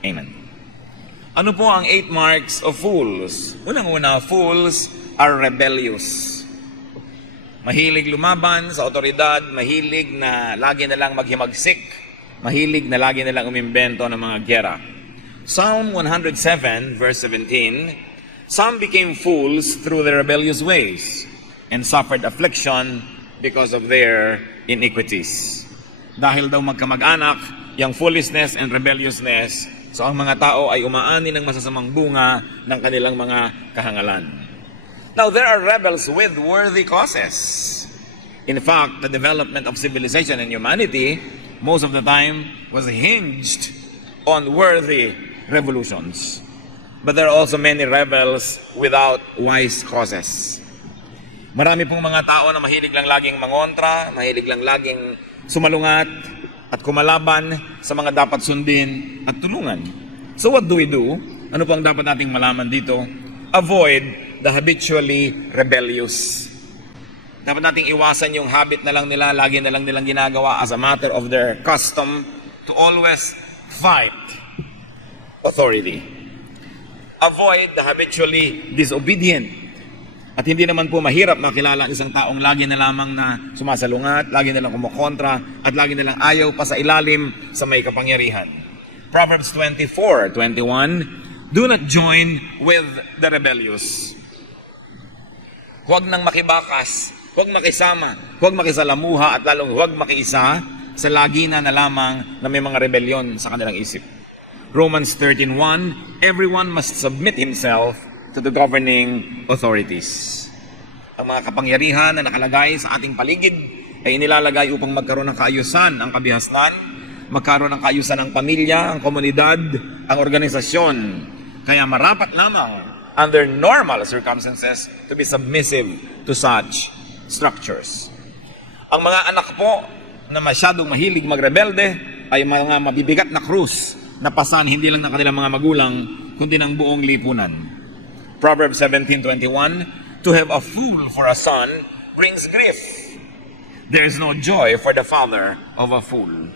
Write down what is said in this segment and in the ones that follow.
Amen. Ano po ang 8 marks of fools? Unang-una, fools are rebellious. Mahilig lumaban sa otoridad, mahilig na lagi na lang maghimagsik, mahilig na lagi na lang umimbento ng mga giyera. Psalm 107, verse 17, some became fools through their rebellious ways and suffered affliction because of their iniquities. Dahil daw magkamag-anak, yung foolishness and rebelliousness, so ang mga tao ay umaani ng masasamang bunga ng kanilang mga kahangalan. Now, there are rebels with worthy causes. In fact, the development of civilization and humanity, most of the time, was hinged on worthy revolutions. But there are also many rebels without wise causes. Marami pong mga tao na mahilig lang laging mangontra, mahilig lang laging sumalungat at kumalaban sa mga dapat sundin at tulungan. So what do we do? Ano po ang dapat nating malaman dito? Avoid the habitually rebellious. Dapat nating iwasan yung habit na lang nila, lagi na lang nilang ginagawa as a matter of their custom to always fight authority. Avoid the habitually disobedient. At hindi naman po mahirap makilala ang isang taong lagi na lamang na sumasalungat, lagi na lang kumukontra, at lagi na lang ayaw pa sa ilalim sa may kapangyarihan. Proverbs 24:21, do not join with the rebellious. Huwag nang makibakas, huwag makisama, huwag makisalamuha, at lalong huwag makiisa sa lagi na lamang na may mga rebelyon sa kanilang isip. Romans 13:1, everyone must submit himself to the governing authorities. Ang mga kapangyarihan na nakalagay sa ating paligid ay inilalagay upang magkaroon ng kaayusan ang kabihasnan, magkaroon ng kaayusan ang pamilya, ang komunidad, ang organisasyon. Kaya marapat lamang under normal circumstances to be submissive to such structures. Ang mga anak po na masyadong mahilig magrebelde ay mga mabibigat na krus na pasan hindi lang ng kanilang mga magulang kundi ng buong lipunan. Proverbs 17:21, to have a fool for a son brings grief. There is no joy for the father of a fool.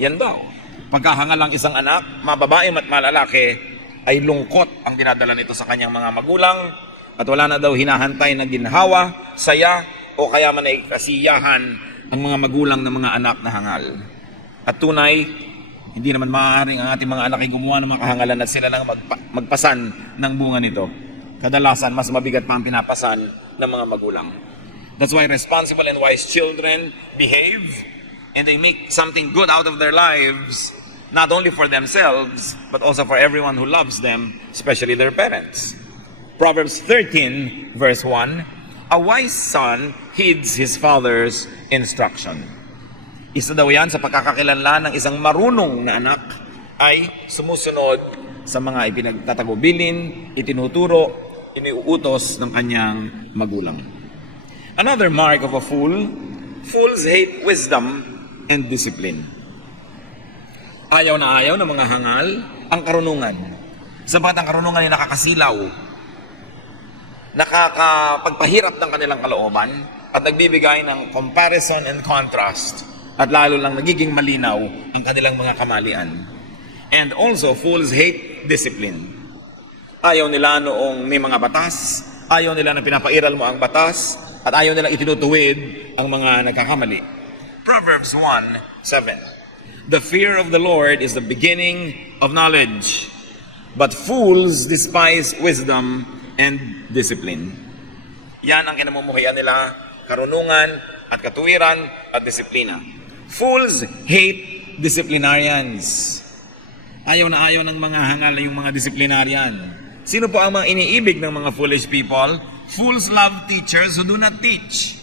Yan daw. Pagkahangal ang isang anak, mababae at malalaki, ay lungkot ang dinadala nito sa kanyang mga magulang at wala na daw hinahantay na ginhawa, saya o kaya man ay kasiyahan ang mga magulang ng mga anak na hangal. At tunay, hindi naman maaaring ang ating mga anak ay gumawa ng mga kahangalan at sila lang magpasan ng bunga nito. Kadalasan, mas mabigat pa ang pinapasan ng mga magulang. That's why responsible and wise children behave and they make something good out of their lives, not only for themselves, but also for everyone who loves them, especially their parents. Proverbs 13, verse 1, a wise son heeds his father's instruction. Isa daw yan sa pagkakakilanlan ng isang marunong na anak ay sumusunod sa mga ipinagtatagubilin, itinuturo, iniuutos ng kanyang magulang. Another mark of a fool, fools hate wisdom and discipline. Ayaw na ayaw ng mga hangal ang karunungan. Sabagat ang karunungan ay nakakasilaw, nakakapagpahirap ng kanilang kalooban, at nagbibigay ng comparison and contrast, at lalo lang nagiging malinaw ang kanilang mga kamalian. And also, fools hate discipline. Ayaw nila noong may mga batas, ayaw nila na pinapairal mo ang batas, at ayaw nila itinutuwid ang mga nagkakamali. Proverbs 1:7, the fear of the Lord is the beginning of knowledge, but fools despise wisdom and discipline. Yan ang kinamumuhian nila, karunungan at katuwiran at disiplina. Fools hate disciplinarians. Ayaw na ayaw ng mga hangal na yung mga disciplinarian. Sino po ang mga iniibig ng mga foolish people? Fools love teachers who do not teach.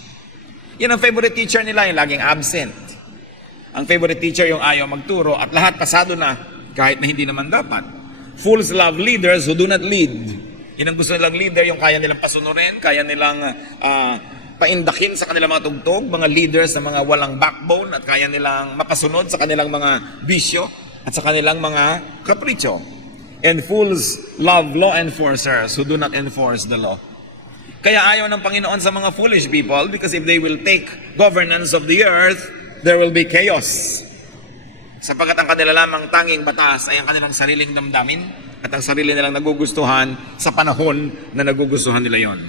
Yan ang favorite teacher nila, yung laging absent. Ang favorite teacher yung ayaw magturo at lahat pasado na kahit na hindi naman dapat. Fools love leaders who do not lead. Yan ang gusto nilang leader, yung kaya nilang pasunurin, kaya nilang paindakin sa kanilang mga tugtog, mga leaders na mga walang backbone at kaya nilang mapasunod sa kanilang mga bisyo at sa kanilang mga kapritsyo. And fools love law enforcers who do not enforce the law. Kaya ayaw ng Panginoon sa mga foolish people because if they will take governance of the earth, there will be chaos. Sapagkat ang kanila lamang tanging batas ay ang kanilang sariling damdamin at ang sarili nilang nagugustuhan sa panahon na nagugustuhan nila yon.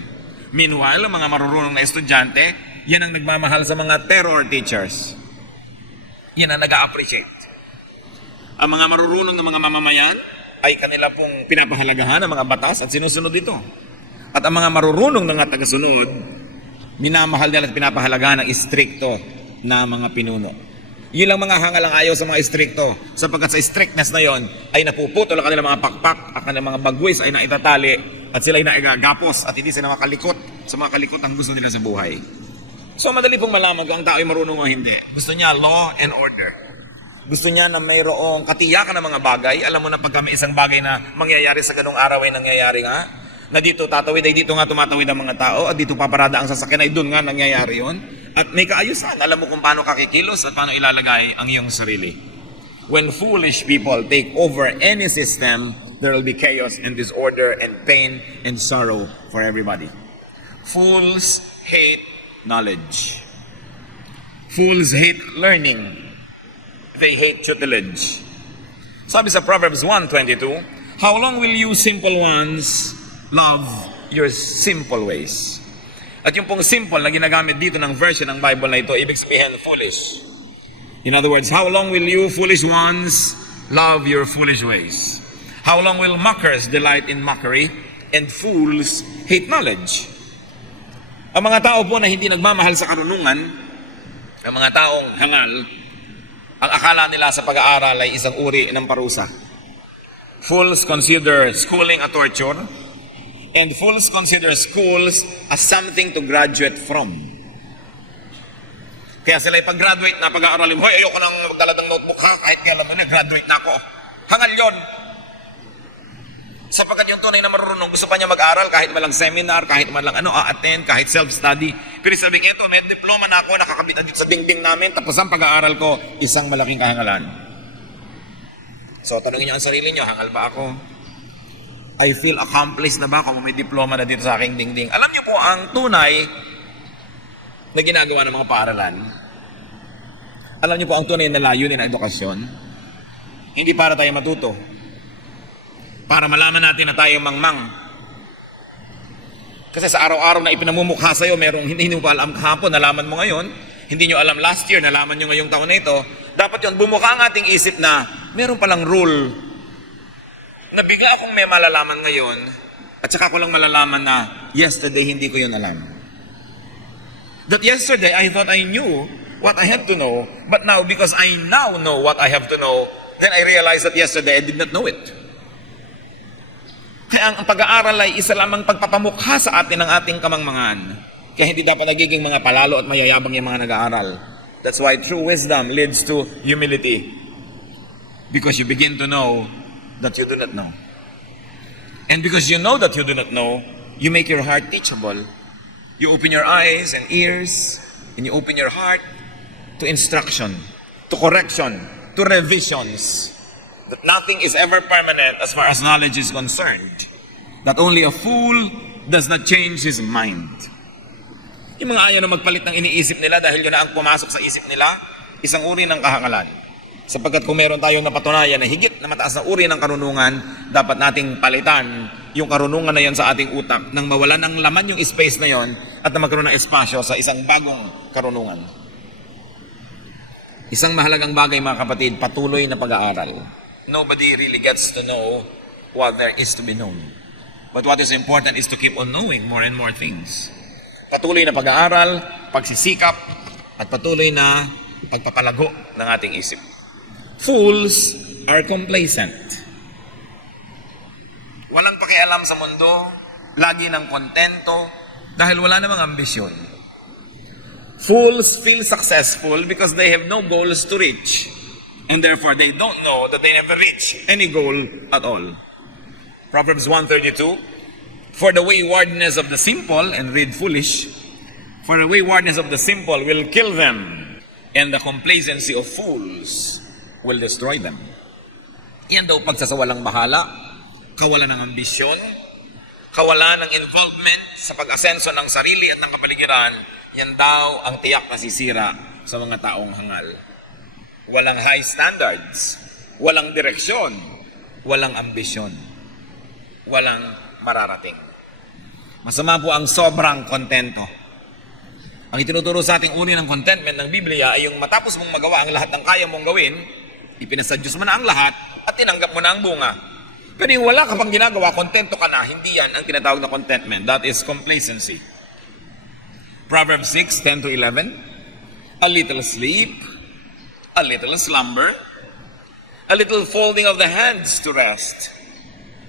Meanwhile, ang mga marurunong na estudyante, yan ang nagmamahal sa mga terror teachers. Yan ang nag-a-appreciate. Ang mga marurunong na mga mamamayan ay kanila pong pinapahalagahan ang mga batas at sinusunod ito. At ang mga marurunong na nga tagasunod, minamahal nila at pinapahalagahan ng istrikto na mga pinuno. Yun lang mga hangal ang ayaw sa mga istrikto, sapagkat sa strictness na yon ay napuputol ang kanilang mga pakpak, ang kanilang mga bagwis ay naitatali at sila ay naigagapos at hindi sila makalikot sa mga kalikot ang gusto nila sa buhay. So madali pong malaman kung ang tao ay marunong o hindi. Gusto niya law and order. Gusto niya na mayroong katiyakan ng mga bagay. Alam mo na pagka may isang bagay na mangyayari sa ganung araw ay nangyayari nga, na dito tatawid ay dito nga tumatawid ang mga tao at dito paparada ang sasakyan ay doon nga nangyayari yon. At may kaayusan. Alam mo kung paano kakikilos at paano ilalagay ang iyong sarili. When foolish people take over any system, there will be chaos and disorder and pain and sorrow for everybody. Fools hate knowledge. Fools hate learning. They hate tutelage. Sabi sa Proverbs 1:22, how long will you simple ones love your simple ways? At yung pong simple na ginagamit dito ng version ng Bible na ito, ibig sabihin foolish. In other words, how long will you foolish ones love your foolish ways? How long will mockers delight in mockery and fools hate knowledge? Ang mga tao po na hindi nagmamahal sa karunungan, ang mga taong hangal, ang akala nila sa pag-aaral ay isang uri ng parusa. Fools consider schooling a torture, and fools consider schools as something to graduate from. Kaya sila pag-graduate na pag-aaralin, hoy, ayoko nang magdala ng notebook ha, kahit nga alam mo na, graduate na ako. Hangal yon. Sapagkat yung tunay na marunong, gusto pa niya mag-aral kahit malang seminar, kahit malang attend, kahit self-study. Pero sabi, eto, may diploma na ako, nakakabit na dito sa dingding namin, tapos ang pag-aaral ko, isang malaking kahangalan. So, tanongin niyo ang sarili niyo, hangal ba ako? I feel accomplished na ba kung may diploma na dito sa aking dingding? Alam niyo po, ang tunay na ginagawa ng mga paaralan, alam niyo po, ang tunay na layunin ng edukasyon, hindi para tayo matuto. Para malaman natin na tayo mangmang. Kasi sa araw-araw na ipinamumukha sa'yo, merong hindi mo pa alam kahapon, nalaman mo ngayon, hindi nyo alam last year, nalaman nyo ngayong taon na ito, dapat yun, bumuka ang ating isip na meron palang rule na bigla akong may malalaman ngayon at saka ko lang malalaman na yesterday hindi ko yun alam. That yesterday I thought I knew what I had to know, but now because I now know what I have to know, then I realized that yesterday I did not know it. Kaya ang pag-aaral ay isa lamang pagpapamukha sa atin ng ating kamangmangan. Kaya hindi dapat nagiging mga palalo at mayayabang yung mga nag-aaral. That's why true wisdom leads to humility. Because you begin to know that you do not know. And because you know that you do not know, you make your heart teachable. You open your eyes and ears, and you open your heart to instruction, to correction, to revisions. That nothing is ever permanent as far as knowledge is concerned. That only a fool does not change his mind. Yung mga ayaw na magpalit ng iniisip nila dahil yun na ang pumasok sa isip nila, isang uri ng kahangalan. Sapagkat kung meron tayong napatunayan na higit na mataas na uri ng karunungan, dapat nating palitan yung karunungan na yon sa ating utak nang mawalan ng laman yung space na yon at na magkaroon ng espasyo sa isang bagong karunungan. Isang mahalagang bagay mga kapatid, patuloy na pag-aaral. Nobody really gets to know what there is to be known. But what is important is to keep on knowing more and more things. Patuloy na pag-aaral, pagsisikap, at patuloy na pagpapalago ng ating isip. Fools are complacent. Walang pakialam sa mundo, lagi ng kontento, dahil wala namang ambisyon. Fools feel successful because they have no goals to reach. And therefore, they don't know that they never reach any goal at all. Proverbs 1:32, for the waywardness of the simple, and read foolish, for the waywardness of the simple will kill them, and the complacency of fools will destroy them. Yan daw pagsasawalang bahala, kawalan ng ambisyon, kawalan ng involvement sa pag-asenso ng sarili at ng kapaligiran, yan daw ang tiyak na sisira sa mga taong hangal. walang high standards, walang direksyon, walang ambisyon, walang mararating. Masama po ang sobrang kontento. Ang itinuturo sa ating uri ng contentment ng Biblia ay yung matapos mong magawa ang lahat ng kaya mong gawin, ipinasa Diyos mo na ang lahat at tinanggap mo na ang bunga. Pero yung wala ka pang ginagawa, kontento ka na, hindi yan ang tinatawag na contentment. That is complacency. Proverbs 6:10 to 11. A little sleep, a little slumber, a little folding of the hands to rest,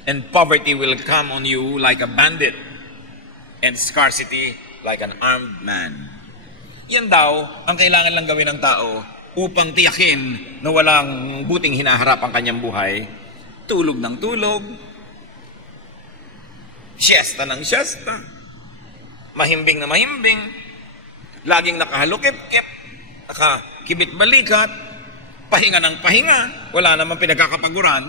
and poverty will come on you like a bandit, and scarcity like an armed man. Yan daw ang kailangan lang gawin ng tao upang tiyakin na walang buting hinaharap ang kanyang buhay. Tulog ng tulog, siesta ng siesta, mahimbing na mahimbing, laging nakahalukip-kip, nakakibit balikat, pahinga ng pahinga, wala namang pinagkakapaguran.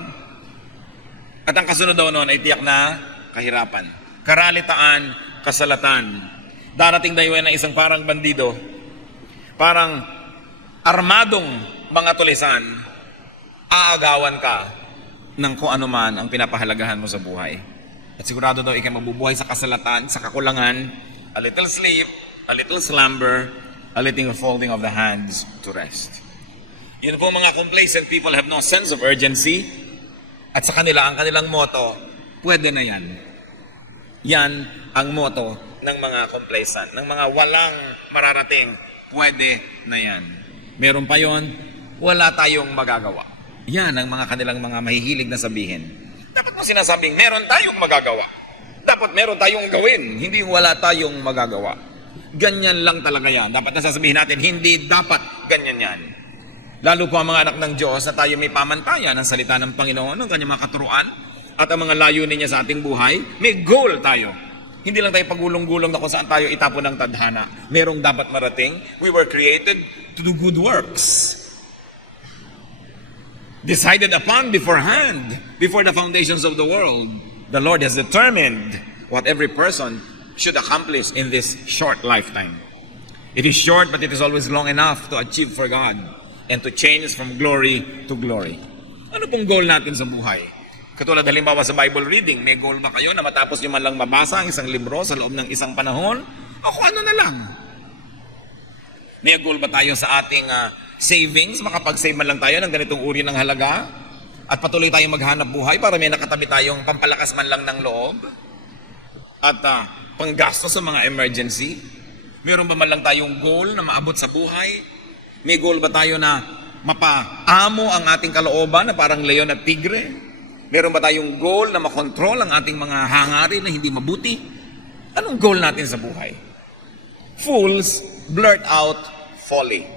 At ang kasunod daw noon ay tiyak na kahirapan, karalitaan, kasalatan. Darating daw na isang parang bandido, parang armadong mga tulisan, aagawan ka ng kung ano man ang pinapahalagahan mo sa buhay. At sigurado daw ikay mabubuhay sa kasalatan, sa kakulangan, a little sleep, a little slumber, a little folding of the hands to rest. Yun po mga complacent people have no sense of urgency. At sa kanila, ang kanilang motto, pwede na yan. Yan ang motto ng mga complacent, ng mga walang mararating, pwede na yan. Meron pa yon, wala tayong magagawa. Yan ang mga kanilang mga mahihilig na sabihin. Dapat mo sinasabing, meron tayong magagawa. Dapat meron tayong gawin, hindi wala tayong magagawa. Ganyan lang talaga yan. Dapat nasasabihin natin, hindi dapat ganyan yan. Lalo po ang mga anak ng Diyos na tayo may pamantayan ng salita ng Panginoon, ng kanyang mga katuruan, at ang mga layunin niya sa ating buhay, may goal tayo. Hindi lang tayo pagulong-gulong na kung saan tayo itapon ng tadhana. Merong dapat marating. We were created to do good works. Decided upon beforehand, before the foundations of the world. The Lord has determined what every person should accomplish in this short lifetime. It is short, but it is always long enough to achieve for God and to change from glory to glory. Ano pong goal natin sa buhay? Katulad halimbawa sa Bible reading, may goal ba kayo na matapos nyo man lang mabasa ang isang libro sa loob ng isang panahon? O kung ano na lang? May goal ba tayo sa ating savings? Makapag-save man lang tayo ng ganitong uri ng halaga? At patuloy tayong maghanap buhay para may nakatabi tayong pampalakas man lang ng loob? At panggastos sa mga emergency? Meron ba man lang tayong goal na maabot sa buhay? May goal ba tayo na mapaamo ang ating kalooban na parang leon at tigre? Meron ba tayong goal na makontrol ang ating mga hangarin na hindi mabuti? Anong goal natin sa buhay? Fools blurt out folly.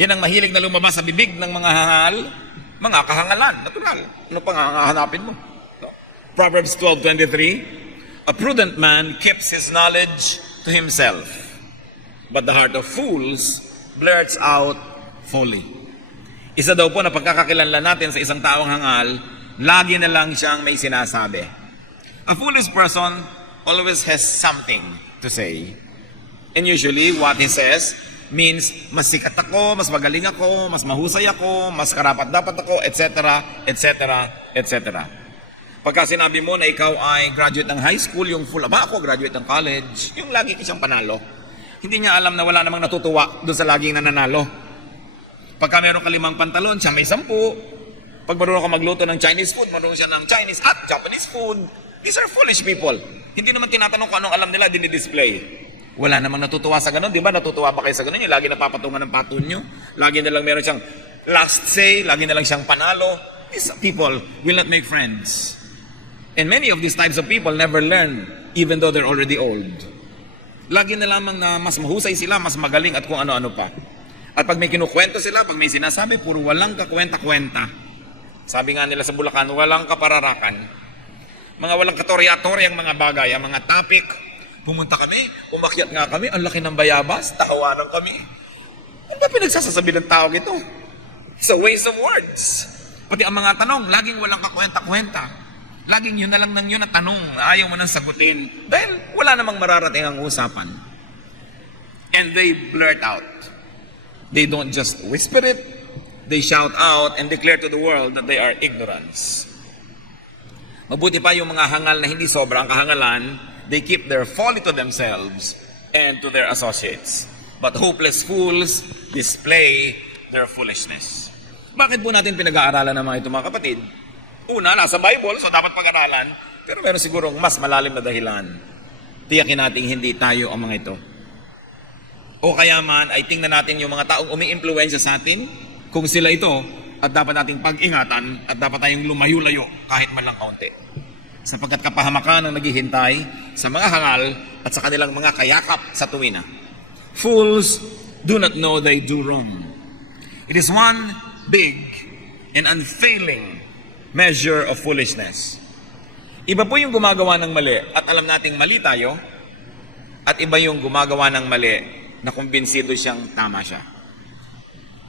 Yan ang mahilig na lumabas sa bibig ng mga hangal, mga kahangalan, natural. Ano pang hahanapin mo? No? Proverbs 12:23, a prudent man keeps his knowledge to himself, but the heart of fools blurts out folly. Isa daw po na pagkakakilanlan natin sa isang taong hangal, lagi na lang siyang may sinasabi. A foolish person always has something to say. And usually, what he says means, mas sikat ako, mas magaling ako, mas mahusay ako, mas karapat-dapat ako, etc., etc., etc. Pagka sinabi mo na ikaw ay graduate ng high school, yung full, ako graduate ng college, yung lagi ka siyang panalo. Hindi niya alam na wala namang natutuwa doon sa laging nananalo. Pagka meron ka 5 pantalon, siya may 10. Pag marunong ka magluto ng Chinese food, marunong siya ng Chinese at Japanese food. These are foolish people. Hindi naman tinatanong kung anong alam nila, dinidisplay. Wala namang natutuwa sa ganun, di ba? Natutuwa ba kayo sa ganun? Yung lagi napapatungan ng patun nyo. Lagi na lang meron siyang last say, lagi na lang siyang panalo. These people will not make friends. And many of these types of people never learn, even though they're already old. Lagi na lamang na mas mahusay sila, mas magaling at kung ano-ano pa. At pag may kinukwento sila, pag may sinasabi, puro walang kakwenta-kwenta. Sabi nga nila sa Bulacan, walang kapararakan. Mga walang katorya-toryang mga bagay, ang mga topic. Pumunta kami, umakyat nga kami, ang laki ng bayabas, tahawanan kami. Ano ba pinagsasasabi ng tao ito? It's a waste of words. Pati ang mga tanong, laging walang kakwenta-kwenta. Laging yun na lang ng yun na tanong, ayaw mo nang sagutin. Dahil wala namang mararating ang usapan. And they blurt out. They don't just whisper it, they shout out and declare to the world that they are ignorance. Mabuti pa yung mga hangal na hindi sobrang kahangalan, they keep their folly to themselves and to their associates. But hopeless fools display their foolishness. Bakit po natin pinag-aaralan ng mga ito, mga kapatid? Una, nasa Bible, so dapat pag-aralan, pero meron sigurong mas malalim na dahilan. Tiyakin natin hindi tayo ang mga ito. O kaya man ay tingnan natin yung mga taong umi-impluwensya sa atin, kung sila ito, at dapat nating pag-ingatan at dapat tayong lumayo-layo kahit man lang kaunti. Sapagkat kapahamakan ang naghihintay sa mga hangal at sa kanilang mga kayakap sa tuwina. Fools do not know they do wrong. It is one big and unfailing measure of foolishness. Iba po yung gumagawa ng mali at alam nating mali tayo, at iba yung gumagawa ng mali na kumbinsido siyang tama siya.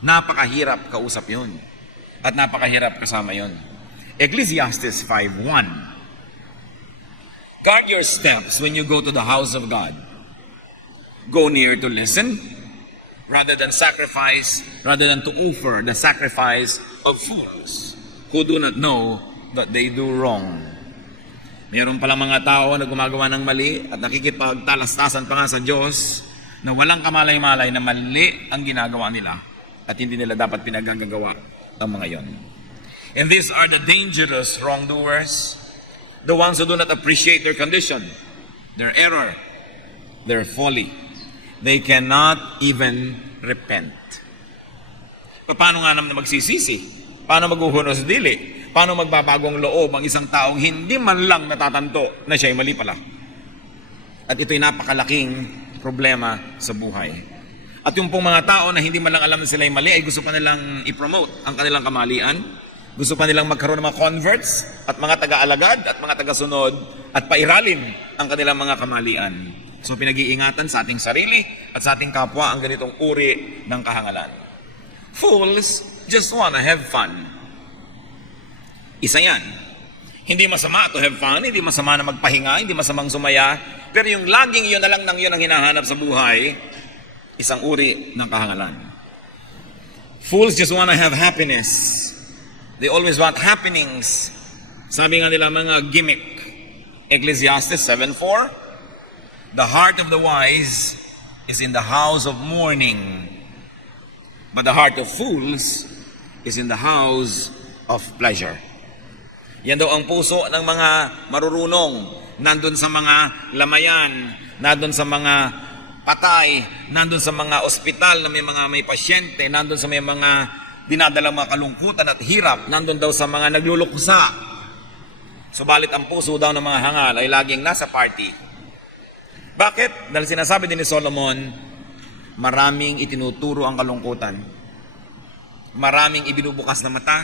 Napakahirap kausap yun. At napakahirap kasama yun. Ecclesiastes 5:1. Guard your steps when you go to the house of God. Go near to listen, rather than to offer the sacrifice of fools who do not know that they do wrong. Meron palang mga tao na gumagawa ng mali at nakikipagtalastasan pa nga sa Diyos na walang kamalay-malay na mali ang ginagawa nila at hindi nila dapat pinagagagawa ang mga yon. And these are the dangerous wrongdoers, the ones who do not appreciate their condition, their error, their folly. They cannot even repent. Paano nga naman magsisisi? Paano maghuhunos dili? Paano magbabagong loob ang isang taong hindi man lang natatanto na siya'y mali pala? At ito'y napakalaking problema sa buhay. At yung pong mga tao na hindi man lang alam na sila'y mali ay gusto pa nilang i-promote ang kanilang kamalian. Gusto pa nilang magkaroon ng mga converts at mga taga-alagad at mga taga-sunod at pairalin ang kanilang mga kamalian. So pinag-iingatan sa ating sarili at sa ating kapwa ang ganitong uri ng kahangalan. Fools just wanna have fun. Isa yan. Hindi masama to have fun, hindi masama na magpahinga, hindi masamang sumaya, pero yung laging yun na lang ng yun ang hinahanap sa buhay, isang uri ng kahangalan. Fools just wanna have happiness. They always want happenings. Sabi nga nila mga gimmick. Ecclesiastes 7:4, the heart of the wise is in the house of mourning, but the heart of fools is in the house of pleasure. Yan daw ang puso ng mga marurunong, nandun sa mga lamayan, nandun sa mga patay, nandun sa mga ospital na may pasyente, nandun sa may mga dinadalang mga kalungkutan at hirap, nandun daw sa mga nagluluksa. Subalit ang puso daw ng mga hangal ay laging nasa party. Bakit? Dahil sinasabi din ni Solomon, maraming itinuturo ang kalungkutan. Maraming ibinubukas na mata.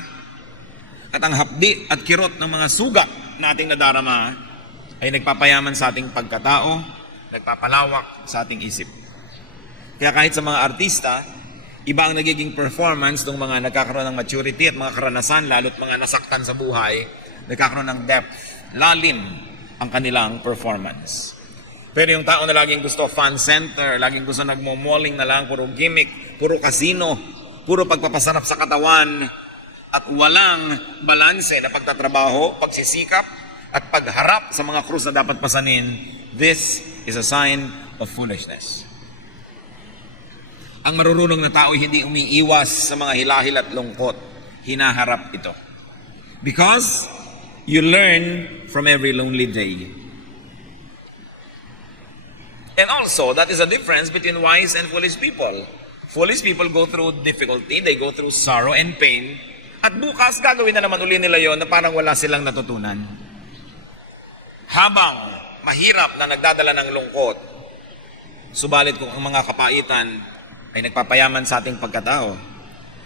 At ang hapdi at kirot ng mga sugat na ating nadarama ay nagpapayaman sa ating pagkatao, nagpapalawak sa ating isip. Kaya kahit sa mga artista, iba ang nagiging performance ng mga nagkakaroon ng maturity at mga karanasan, lalo't mga nasaktan sa buhay, nagkakaroon ng depth, lalim ang kanilang performance. Pero yung tao na laging gusto fan center, laging gusto nagmo-malling na lang, puro gimmick, puro casino, puro pagpapasarap sa katawan, at walang balanse na pagtatrabaho, pagsisikap, at pagharap sa mga krus na dapat pasanin, this is a sign of foolishness. Ang marurunong na tao hindi umiiwas sa mga hilahil at lungkot. Hinaharap ito. Because you learn from every lonely day. And also, that is a difference between wise and foolish people. Foolish people go through difficulty, they go through sorrow and pain, at bukas gagawin na naman uli nila yon na parang wala silang natutunan. Habang mahirap na nagdadala ng lungkot, subalit kung ang mga kapaitan ay nagpapayaman sa ating pagkatao,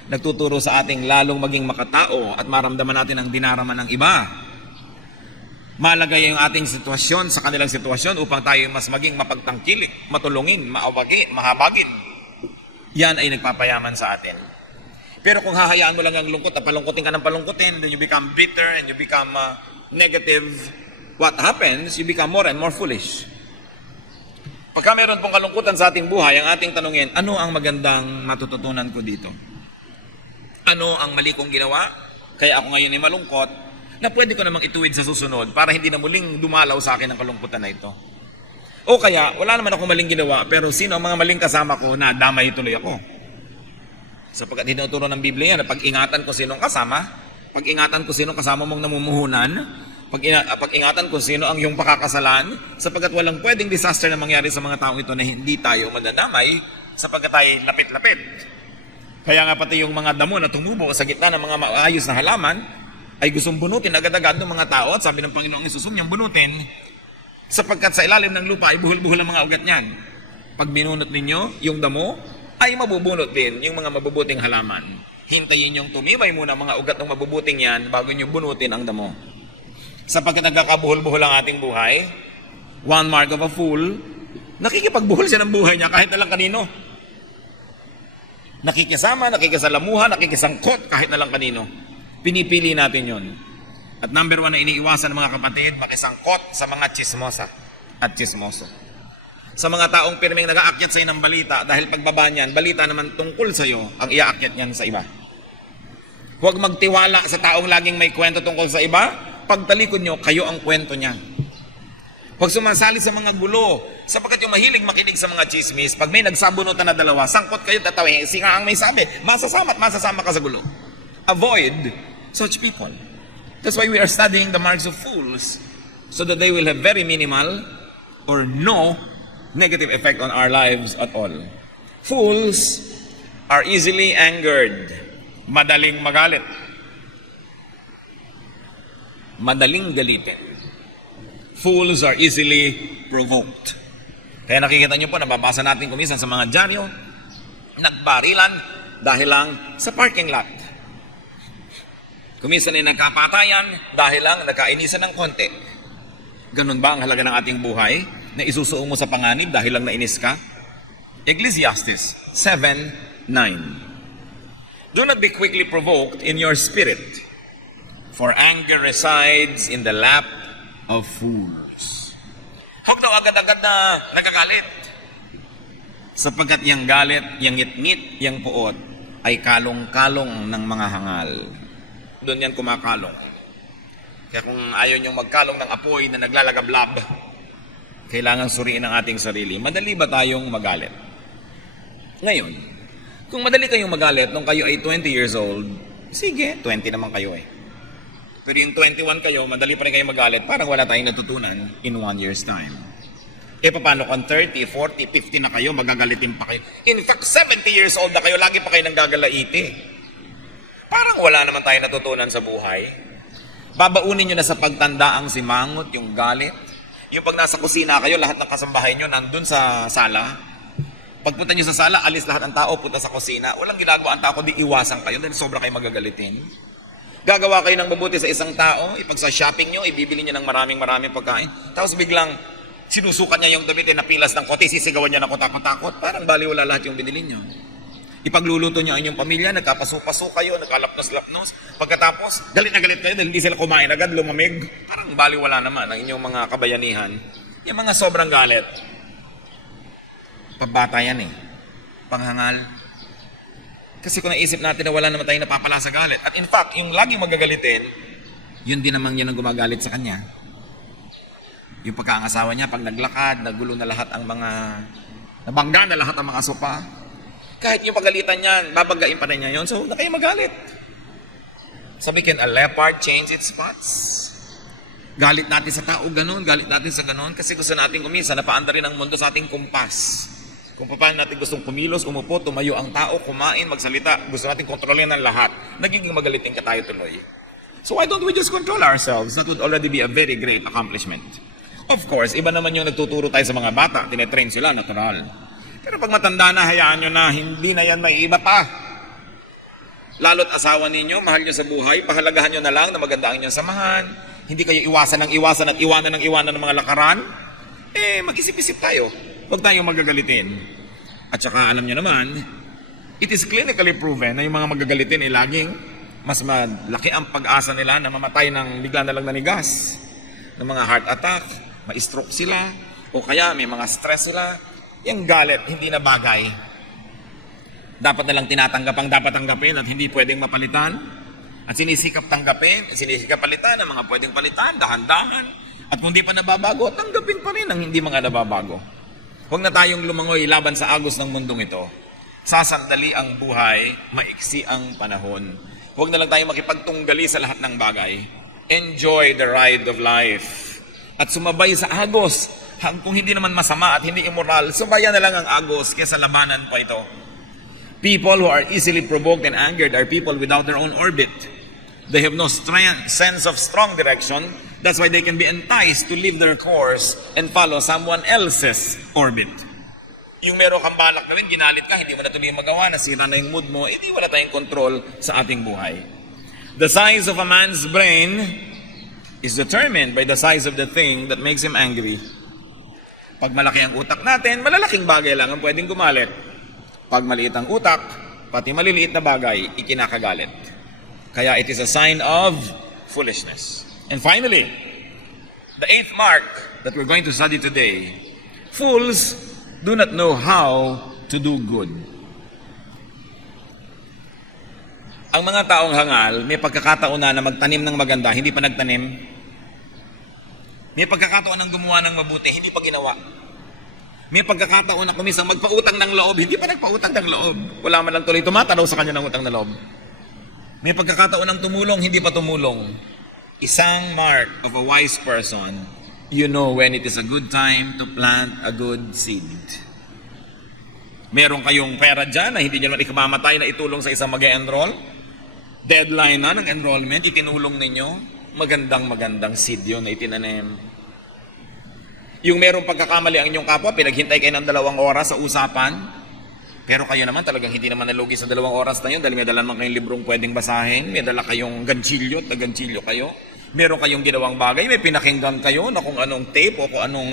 nagtuturo sa ating lalong maging makatao at maramdaman natin ang dinarama ng iba, malagay ang ating sitwasyon sa kanilang sitwasyon upang tayo mas maging mapagtangkilik, matulungin, mahabagin. Yan ay nagpapayaman sa atin. Pero kung hahayaan mo lang ang lungkot at palungkutin ka ng palungkutin, then you become bitter and you become negative, what happens? You become more and more foolish. Pagka meron pong kalungkutan sa ating buhay, ang ating tanungin, ano ang magandang matututunan ko dito? Ano ang mali kong ginawa? Kaya ako ngayon ay malungkot na pwede ko namang ituwid sa susunod para hindi na muling dumalaw sa akin ang kalungkutan na ito. O kaya, wala naman ako maling ginawa, pero sino ang mga maling kasama ko na damay tuloy ako? Sapagkat tinuturo ng Biblia na pag-ingatan ko sinong kasama, pag-ingatan ko sinong kasama mong namumuhunan, pag-ingatan ko sino ang iyong pakakasalan, sapagkat walang pwedeng disaster na mangyari sa mga taong ito na hindi tayo madadamay, sapagkat tayo lapit-lapit. Kaya nga pati yung mga damo na tumubo sa gitna ng mga maayos na halaman, ay gustong bunutin agad-agad ng mga tao, at sabi ng Panginoong Hesus, niyang bunutin, sapagkat sa ilalim ng lupa ay buhol-buhol ang mga ugat niyan. Pag binunot ninyo yung damo, ay mabubunot din yung mga mabubuting halaman. Hintayin yung tumibay muna mga ugat ng mabubuting yan bago nyo bunutin ang damo. Sapagkat nagkakabuhol-buhol ang ating buhay, one mark of a fool, nakikipagbuhol siya ng buhay niya kahit na lang kanino. Nakikisama, nakikisalamuha, nakikisangkot kahit na lang kanino. Pinipili natin yon. At number 1 na iniiwasan ng mga kapatid, makisangkot sa mga chismosa at chismoso. Sa mga taong pirmeng nag-aakyat sa ng balita, dahil pagbaba niyan, balita naman tungkol sa iyo, ang iaakyat niyan sa iba. Huwag magtiwala sa taong laging may kwento tungkol sa iba, pagtalikod nyo, kayo ang kwento niya. Huwag sumasali sa mga gulo, sapagkat yung mahilig makinig sa mga chismis, pag may nagsabunutan na dalawa, sangkot kayo, tatawin, singa ang may sabi, masasama ka sa gulo. Avoid such people. That's why we are studying the marks of fools, so that they will have very minimal or no negative effect on our lives at all. Fools are easily angered, madaling magalit, madaling galitin. Fools are easily provoked. Kaya nakikita nyo po, nababasa natin kuminsan sa mga dyaryo, nagbarilan dahil lang sa parking lot. Kuminsan ay nagkapatayan dahil lang nagkainisan ng konti. Ganun ba ang halaga ng ating buhay? Na isusuong mo sa panganib dahil lang nainis ka? Ecclesiastes 7:9. Do not be quickly provoked in your spirit, for anger resides in the lap of fools. Huwag daw agad-agad na nagagalit. Sapagkat yung galit, yung ngit-ngit, yung puot, ay kalong-kalong ng mga hangal. Doon yan kumakalong. Kaya kung ayaw niyong magkalong ng apoy na naglalagablab, kailangan suriin ang ating sarili. Madali ba tayong magalit? Ngayon, kung madali kayong magalit nung kayo ay 20 years old, sige, 20 naman kayo eh. Pero yung 21 kayo, madali pa rin kayo magalit, parang wala tayong natutunan in 1 year's time. E paano kung 30, 40, 50 na kayo, magagalitin pa kayo? In fact, 70 years old na kayo, lagi pa kayo nang gagalaiti. Parang wala naman tayo natutunan sa buhay. Babaunin nyo na sa pagtanda ang simangot, yung galit. Yung pag nasa kusina kayo, lahat ng kasambahay nyo nandun sa sala. Pagpunta nyo sa sala, alis lahat ng tao, punta sa kusina. Walang ginagawa ang tao, kundi iwasan kayo dahil sobra kayo magagalitin. Gagawa kayo ng mabuti sa isang tao, ipag sa shopping nyo, ibibili nyo ng maraming pagkain. Tapos biglang sinusukat niya yung damit, napilas ng kote, sisigawan niya ng takot-takot. Parang baliwala lahat yung binili nyo. Ipagluluto niyo ang inyong pamilya, nagkapaso-paso kayo, nagkalapnos-lapnos. Pagkatapos, galit na galit kayo dahil hindi sila kumain agad, lumamig. Parang baliwala naman ang inyong mga kabayanihan. Yung mga sobrang galit. Pabata yan eh. Panghangal. Kasi kung naisip natin na wala naman tayong napapala sa galit. At in fact, yung laging magagalitin, yun din naman yun ang gumagalit sa kanya. Yung pagkaangasawa niya, pag naglakad, nagulo na lahat ang mga, nabangga na lahat ang mga sopa. Kahit yung pagalitan niyan, babagain pa rin niya yun. So, na kayo magalit. Sabi, can a leopard change its spots? Galit natin sa tao, ganun. Galit natin sa ganun. Kasi gusto natin kumisa, napaanda rin ang mundo sa ating kumpas. Kung paano natin gustong kumilos, umupo, tumayo ang tao, kumain, magsalita. Gusto natin kontrolin ang lahat. Nagiging magalitin ka tayo tuloy. So why don't we just control ourselves? That would already be a very great accomplishment. Of course, iba naman yung nagtuturo tayo sa mga bata. Tinetrain sila, natural. Pero pag matanda na, hayaan nyo na, hindi na yan may iba pa. Lalo't asawa ninyo, mahal nyo sa buhay, pahalagahan nyo na lang na maganda ang inyong samahan. Hindi kayo iwasan ng iwasan at iwanan ng mga lakaran. Mag-isip-isip tayo. Huwag tayong magagalitin. At saka alam nyo naman, it is clinically proven na yung mga magagalitin ay laging mas malaki ang pag-asa nila na mamatay ng bigla na lang nanigas. Ng mga heart attack, ma-stroke sila, o kaya may mga stress sila. Yung galit, hindi na bagay. dapat nalang tinatanggap ang dapat tanggapin at hindi pwedeng mapalitan. At sinisikap tanggapin, sinisikap palitan ang mga pwedeng palitan, dahan-dahan. At kung di pa nababago, tanggapin pa rin ang hindi mga nababago. Huwag na tayong lumangoy laban sa agos ng mundong ito. Sasandali ang buhay, maiksi ang panahon. Huwag na lang tayong makipagtunggali sa lahat ng bagay. Enjoy the ride of life. At sumabay sa agos. Kung hindi naman masama at hindi immoral, subayan na lang ang agos kaysa labanan pa ito. People who are easily provoked and angered are people without their own orbit. They have no sense of strong direction. That's why they can be enticed to leave their course and follow someone else's orbit. Yung meron kang balak gawin, ginalit ka, hindi mo na tuloy magawa, nasira na yung mood mo, hindi wala tayong control sa ating buhay. The size of a man's brain is determined by the size of the thing that makes him angry. Pag malaki ang utak natin, malalaking bagay lang ang pwedeng gumalit. Pag maliit ang utak, pati maliliit na bagay, ikinakagalit. Kaya it is a sign of foolishness. And finally, the 8th mark that we're going to study today, fools do not know how to do good. Ang mga taong hangal, may pagkakataon na magtanim ng maganda, hindi pa nagtanim. May pagkakataon ng gumawa ng mabuti, hindi pa ginawa. May pagkakataon na kumisang magpautang ng loob, hindi pa nagpautang ng loob. Wala man lang tuloy tumatanaw sa kanya ng utang na loob. May pagkakataon ng tumulong, hindi pa tumulong. Isang mark of a wise person, you know when it is a good time to plant a good seed. Meron kayong pera dyan na hindi nyo naman ikamamatay na itulong sa isang mag-enroll. Deadline na ng enrollment, itinulong ninyo. Magandang seed yun na itinanim. Yung merong pagkakamali ang inyong kapwa, pinaghintay kayo ng 2 oras sa usapan. Pero kayo naman talagang hindi naman nalugi sa 2 oras na yun dahil may dala naman kayong librong pwedeng basahin, may dala kayong ganchilyo at nag-ganchilyo kayo. Meron kayong ginawang bagay, may pinakinggan kayo na kung anong tape o kung anong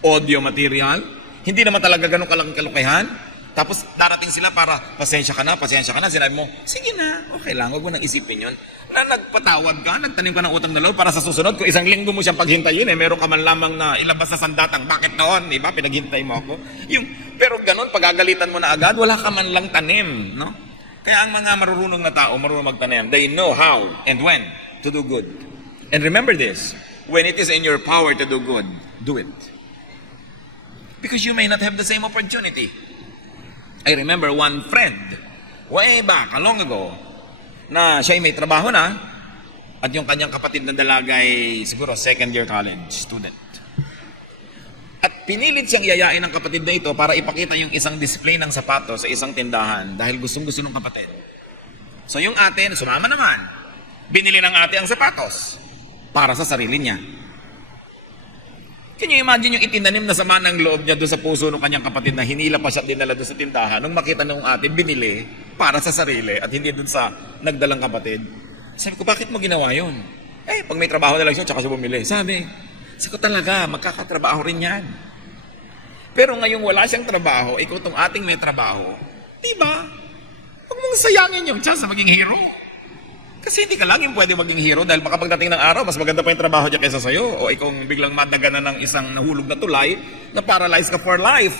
audio material. Hindi naman talaga ganun kalaking kalukihan. Tapos darating sila para, pasensya ka na. Sinabi mo, sige na, okay lang, huwag mo nang isipin yun. Na nagpatawad ka, nagtanim ka ng utang na loob para sa susunod, kung isang linggo mo siyang paghintayin, meron ka man lamang na ilabas sa sandatang, bakit noon, di ba, pinaghintay mo ako. Pero ganun, pagagalitan mo na agad, wala ka man lang tanim, no? Kaya ang mga marurunong na tao, marunong magtanim, they know how and when to do good. And remember this, when it is in your power to do good, do it. Because you may not have the same opportunity. I remember one friend, way back, long ago, na siya may trabaho na, at yung kanyang kapatid na dalaga ay siguro second year college student. At pinilit siyang yayain ng kapatid na ito para ipakita yung isang display ng sapatos sa isang tindahan dahil gustong-gusto ng kapatid. So yung ate, sumama naman, binili ng ate ang sapatos para sa sarili niya. Can you imagine yung itinanim na sama ng loob niya doon sa puso ng kanyang kapatid na hinila pa siya at dinala doon sa tindahan nung makita ng ate, binili para sa sarili at hindi doon sa nagdalang kapatid. Sabi ko, bakit mo ginawa yun? Pag may trabaho na lang siya, tsaka siya bumili. Sabi ko talaga, magkakatrabaho rin yan. Pero ngayong wala siyang trabaho, ikaw tong ating may trabaho, diba? Huwag mong sayangin yung chance na maging hero. Kasi hindi ka lang yung pwede maging hero dahil baka pagdating ng araw, mas maganda pa yung trabaho niya kaysa sa'yo. O ikaw biglang madaganan ng isang nahulog na tulay na paralyzed ka for life.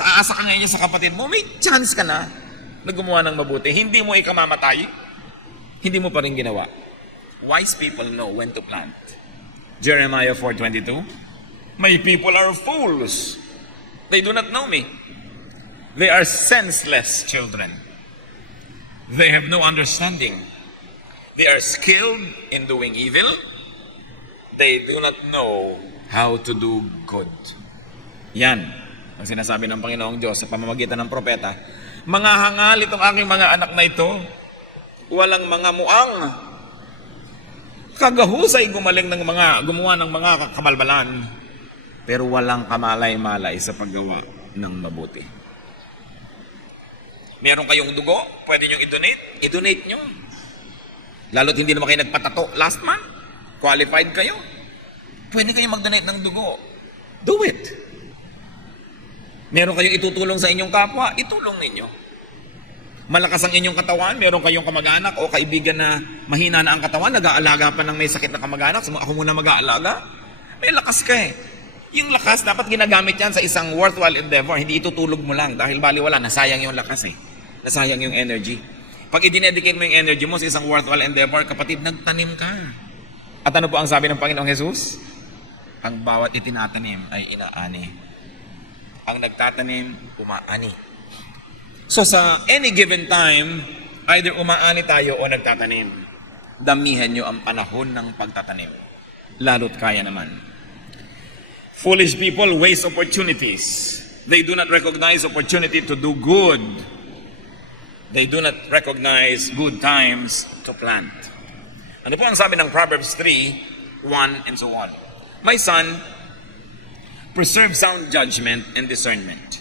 Aasa ka ngayon sa kapatid mo, may chance ka na gumawa ng mabuti. Hindi mo ikamamatay, hindi mo pa rin ginawa. Wise people know when to plant. Jeremiah 4:22, my people are fools. They do not know me. They are senseless children. They have no understanding. They are skilled in doing evil. They do not know how to do good. Yan ang sinasabi ng Panginoong Diyos sa pamamagitan ng propeta. Mga hangal itong aking mga anak na ito, walang mga muang, kagahusay gumawa ng mga kabalbalan, pero walang kamalay-malay sa paggawa ng mabuti. Meron kayong dugo, pwede nyo i-donate, i-donate nyo. Lalo't hindi naman kayo nagpatato last month, qualified kayo. Pwede kayong mag-donate ng dugo. Do it. Meron kayong itutulong sa inyong kapwa, itulong ninyo. Malakas ang inyong katawan, meron kayong kamag-anak o kaibigan na mahina na ang katawan, nag-aalaga pa ng may sakit na kamag-anak, ako muna mag-aalaga. May lakas ka Yung lakas, dapat ginagamit yan sa isang worthwhile endeavor. Hindi itutulog mo lang dahil baliwala, nasayang yung lakas eh. Nasayang yung energy. Pag idinedicate mo yung energy mo sa isang worthwhile endeavor, kapatid, nagtanim ka. At ano po ang sabi ng Panginoong Jesus? Ang bawat itinatanim ay inaani. Ang nagtatanim, umaani. So sa any given time, either umaani tayo o nagtatanim. Damihan nyo ang panahon ng pagtatanim. Lalo't kaya naman. Foolish people waste opportunities. They do not recognize opportunity to do good. They do not recognize good times to plant. Ano po ang sabi ng Proverbs 3, 1 and so on? My son, preserve sound judgment and discernment.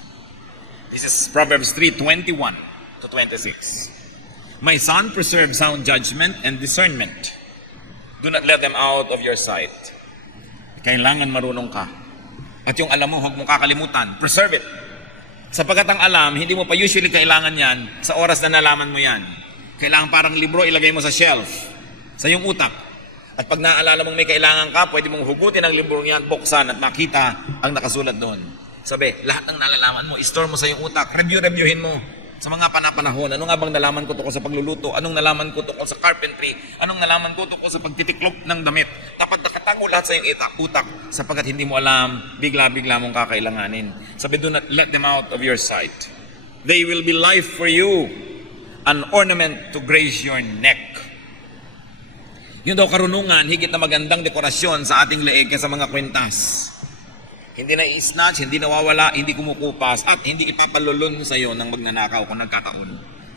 This is Proverbs 3:21 to 26. My son, preserve sound judgment and discernment. Do not let them out of your sight. Kailangan marunong ka. At yung alam mo, huwag mong kakalimutan. Preserve it. Sapagkat ang alam, hindi mo pa usually kailangan yan sa oras na nalaman mo yan. Kailangan parang libro, ilagay mo sa shelf, sa iyong utak. At pag naaalala mong may kailangan ka, pwede mong hugutin ang libro yan, buksan at makita ang nakasulat doon. Sabi, lahat ng nalalaman mo, store mo sa iyong utak, reviewin mo sa mga panapanahon. Ano nga bang nalaman ko tungkol sa pagluluto? Anong nalaman ko tungkol sa carpentry? Anong nalaman ko tungkol sa pagtitiklop ng damit? Dapat nakatago lahat sa iyong utak sapagkat hindi mo alam, bigla-bigla mong kakailanganin. Sabi, do not let them out of your sight. They will be life for you, an ornament to grace your neck. Yun daw karunungan, higit na magandang dekorasyon sa ating leeg kaysa mga kwentas. Hindi na i-snatch, hindi nawawala, hindi kumukupas, at hindi ipapalulun sa iyo ng magnanakaw kung nagkataon.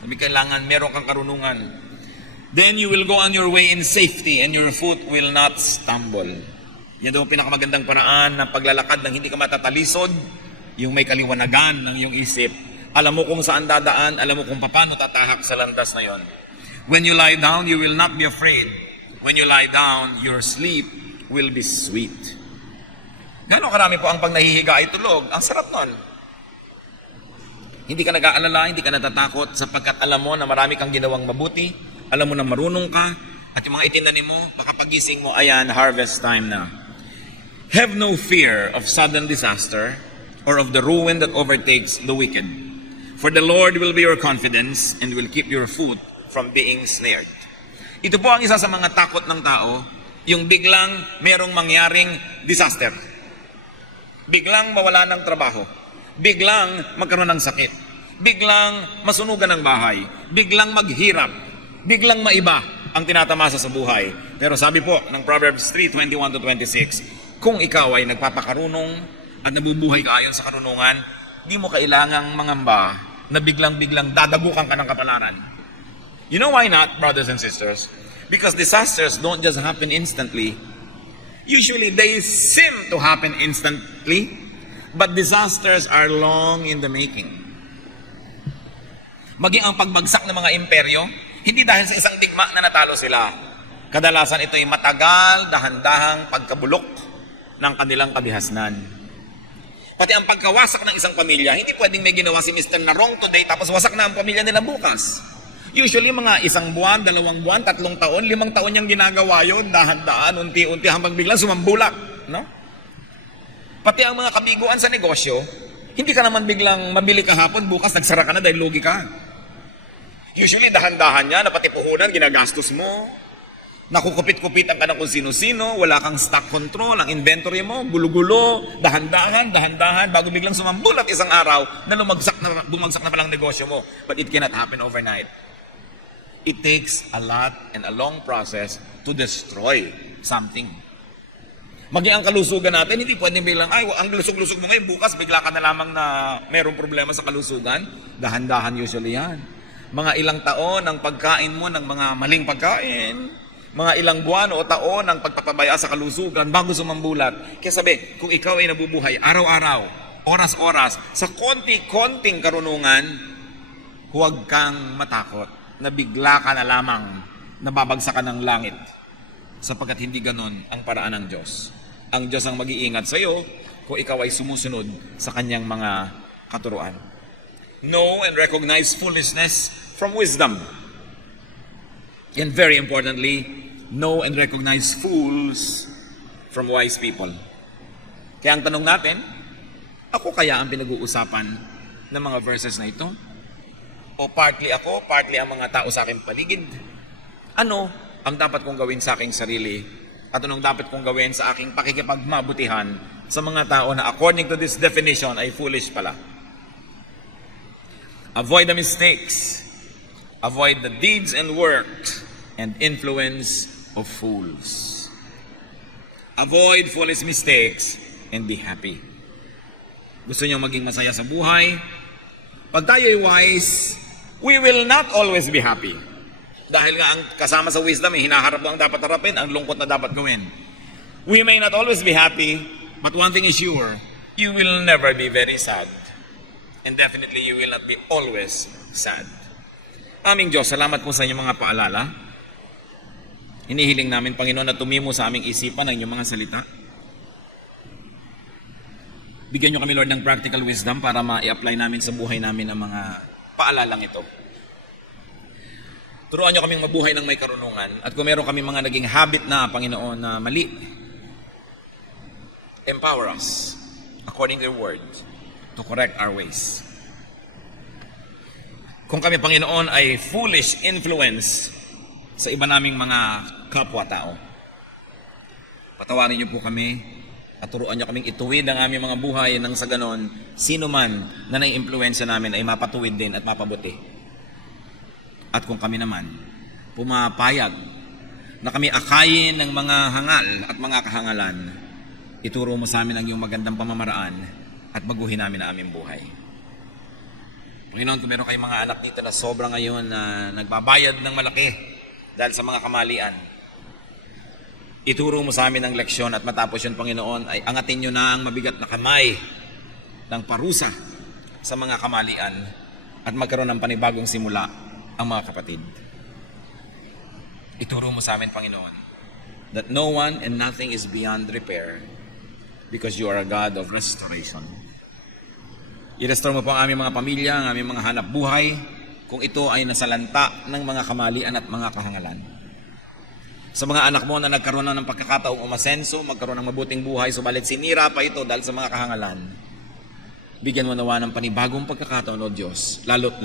Sabi, kailangan meron kang karunungan. Then you will go on your way in safety and your foot will not stumble. Yan daw ang pinakamagandang paraan ng paglalakad ng hindi ka matatalisod, yung may kaliwanagan ng iyong isip. Alam mo kung saan dadaan, alam mo kung paano tatahak sa landas na yon. When you lie down, you will not be afraid. When you lie down, your sleep will be sweet. Gano'ng karami po ang pag nahihiga ay tulog? Ang sarap nun. Hindi ka nag-aalala, hindi ka natatakot sapagkat alam mo na marami kang ginawang mabuti, alam mo na marunong ka, at yung mga itinanim mo, baka pagising mo, ayan, harvest time na. Have no fear of sudden disaster or of the ruin that overtakes the wicked. For the Lord will be your confidence and will keep your foot from being snared. Ito po ang isa sa mga takot ng tao, yung biglang merong mangyaring disaster. Biglang mawala ng trabaho. Biglang magkaroon ng sakit. Biglang masunugan ng bahay. Biglang maghirap. Biglang maiba ang tinatamasa sa buhay. Pero sabi po ng Proverbs 3:21 to 26, kung ikaw ay nagpapakarunong at nabubuhay ka ayon sa karunungan, di mo kailangang mangamba na biglang-biglang dadagukan ka ng kapalaran. You know why not, brothers and sisters? Because disasters don't just happen instantly. Usually, they seem to happen instantly, but disasters are long in the making. Maging ang pagbagsak ng mga imperyo, hindi dahil sa isang digma na natalo sila. Kadalasan ito ay matagal, dahan-dahang pagkabulok ng kanilang kabihasnan. Pati ang pagkawasak ng isang pamilya, hindi pwedeng may ginawa si Mr. na wrong today tapos wasak na ang pamilya nila bukas. Usually, mga 1 buwan, 2 buwan, 3 taon, 5 taon niyang ginagawa yun, dahan-dahan, unti-unti, hanggang biglang sumambulak. No? Pati ang mga kabiguan sa negosyo, hindi ka naman biglang mabili kahapon, bukas nagsara ka na dahil lugi ka. Usually, dahan-dahan niya, napatipuhunan, ginagastos mo, nakukupit-kupitan ka ng kung sino-sino, wala kang stock control, ang inventory mo, gulo-gulo, dahan-dahan, bago biglang sumambulat isang araw na bumagsak na palang negosyo mo. But it cannot happen overnight. It takes a lot and a long process to destroy something. Maging ang kalusugan natin, hindi pwedeng biglang, ay, ang lusog-lusog mo ngayon, bukas bigla ka na lamang na mayroong problema sa kalusugan. Dahan-dahan usually yan. Mga ilang taon ang pagkain mo ng mga maling pagkain, mga ilang buwan o taon ang pagpapabaya sa kalusugan bago sumambulat. Kaya sabi, kung ikaw ay nabubuhay araw-araw, oras-oras, sa konti-konting karunungan, huwag kang matakot na bigla ka na lamang nababagsakan ng langit sapagkat hindi ganon ang paraan ng Diyos. Ang Diyos ang mag-iingat sa iyo kung ikaw ay sumusunod sa kanyang mga katuruan. Know and recognize foolishness from wisdom. And very importantly, know and recognize fools from wise people. Kaya ang tanong natin, ako kaya ang pinag-uusapan ng mga verses na ito? O partly ako, partly ang mga tao sa aking paligid? Ano ang dapat kong gawin sa aking sarili? At anong dapat kong gawin sa aking pakikipagmabutihan sa mga tao na according to this definition ay foolish pala? Avoid the mistakes. Avoid the deeds and works and influence of fools. Avoid foolish mistakes and be happy. Gusto niyo maging masaya sa buhay? Pag tayo ay wise, we will not always be happy. Dahil nga ang kasama sa wisdom, hinaharap mo ang dapat harapin, ang lungkot na dapat gawin. We may not always be happy, but one thing is sure, you will never be very sad. And definitely, you will not be always sad. Aming Diyos, salamat po sa inyong mga paalala. Hinihiling namin, Panginoon, na tumimo sa aming isipan ang inyong mga salita. Bigyan niyo kami, Lord, ng practical wisdom para ma-i-apply namin sa buhay namin ang mga paalalang ito. Turuan niyo kaming mabuhay ng may karunungan. At kung meron kami mga naging habit na, Panginoon, na mali, empower us, according to your word, to correct our ways. Kung kami, Panginoon, ay foolish influence sa iba naming mga kapwa-tao, patawarin niyo po kami at turuan niyo kaming ituwid ang aming mga buhay nang sa ganon, sino man na nai-impluensya namin ay mapatuwid din at mapabuti. At kung kami naman pumapayag na kami akayin ng mga hangal at mga kahangalan, ituro mo sa amin ang iyong magandang pamamaraan at baguhin namin ang aming buhay. Panginoon, kung meron kayong mga anak dito na sobra ngayon na nagbabayad ng malaki dahil sa mga kamalian, ituro mo sa amin ang leksyon at matapos yun, Panginoon, ay angatin nyo na ang mabigat na kamay ng parusa sa mga kamalian at magkaroon ng panibagong simula ang mga kapatid. Ituro mo sa amin, Panginoon, that no one and nothing is beyond repair because you are a God of restoration. I-restore mo po ang aming mga pamilya, ang aming mga hanap buhay, kung ito ay nasalanta ng mga kamalian at mga kahangalan. Sa mga anak mo na nagkaroon na ng pagkakataong umasenso, magkaroon ng mabuting buhay, subalit sinira pa ito dahil sa mga kahangalan, bigyan mo nawa ng panibagong pagkakataon, O Diyos, lalot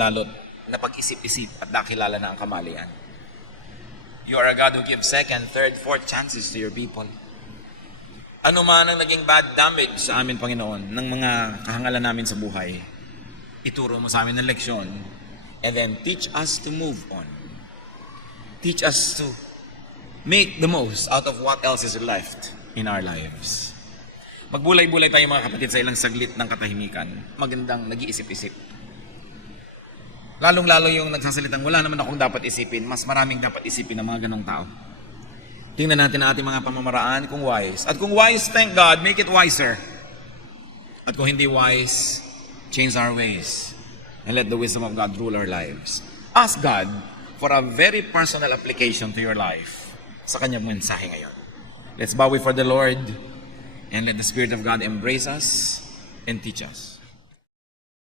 na pag-isip-isip at nakilala na ang kamalian. You are a God who gives second, third, fourth chances to your people. Ano man ang naging bad damage sa amin, Panginoon, ng mga kahangalan namin sa buhay, ituro mo sa amin ng leksyon, and then teach us to move on. Teach us to make the most out of what else is left in our lives. Magbulay-bulay tayo mga kapatid sa ilang saglit ng katahimikan. Magandang nag-iisip-isip. Lalong-lalo yung nagsasalitang wala naman akong dapat isipin, mas maraming dapat isipin ng mga ganong tao. Tingnan natin ang ating mga pamamaraan kung wise. At kung wise, thank God, make it wiser. At kung hindi wise, change our ways. And let the wisdom of God rule our lives. Ask God for a very personal application to your life sa kanyang mensahe ngayon. Let's bow before the Lord and let the Spirit of God embrace us and teach us.